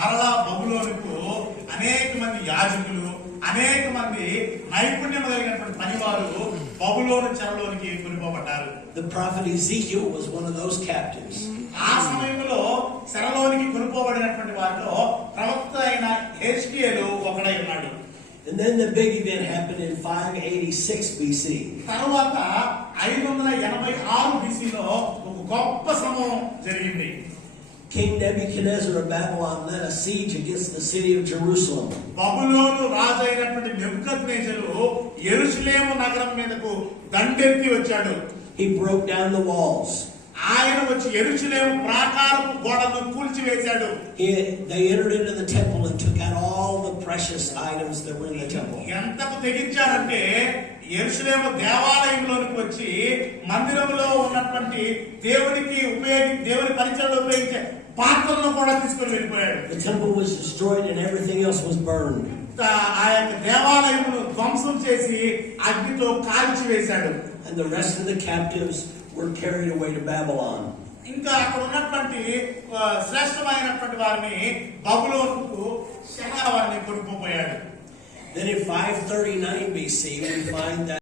మరలా బబులోనుకు అనేక మంది యాజకులు, అనేక మంది నైపుణ్యం కలిగినటువంటి పనివారు బబులోను చెరలోనికి కొనిపోబడ్డారు. The prophet Ezekiel was one of those captives. ఆ సమయంలో చెరలోనికి కొనిపోబడినటువంటి వారిలో ప్రవక్త అయిన హెజ్కియేలు ఒకడై ఉన్నాడు. And then the big event happened in 586 BC. తరువాత 586 BCలో ఒక గొప్ప సంభవం జరిగింది. King Nebuchadnezzar of Babylon led a siege against the city of Jerusalem. బబులోను రాజు అయినటువంటి నెబుకద్నెజరు యెరూషలేము నగరం మీదకు దండెత్తి వచ్చాడు. He broke down the walls. ఆయన వచ్చి యెరూషలేము ప్రాకారపు గోడను కూల్చివేశాడు. They entered into the temple and took out all the precious items that were in the temple. ఎంతకు తెగించాడంటే యెరూషలేము దేవాలయంలోనికి వచ్చి మందిరంలో ఉన్నటువంటి దేవుని పరిచయంలో ఉపయోగించే పాత్రలను కూడా తీసుకొని వెళ్ళిపోయాడు. The temple was destroyed and everything else was burned. ఆ యొక్క దేవాలయమును ధ్వంసం చేసి అగ్నితో కాల్చి వేశాడు. And the rest of the captives were carried away to Babylon. ఇంకా అక్కడ ఉన్నటువంటి శ్రేష్టమైనటువంటి వారిని బబులోనుకు వారిని కొనుక్కుపోయాడు. Then in 539 BC we find that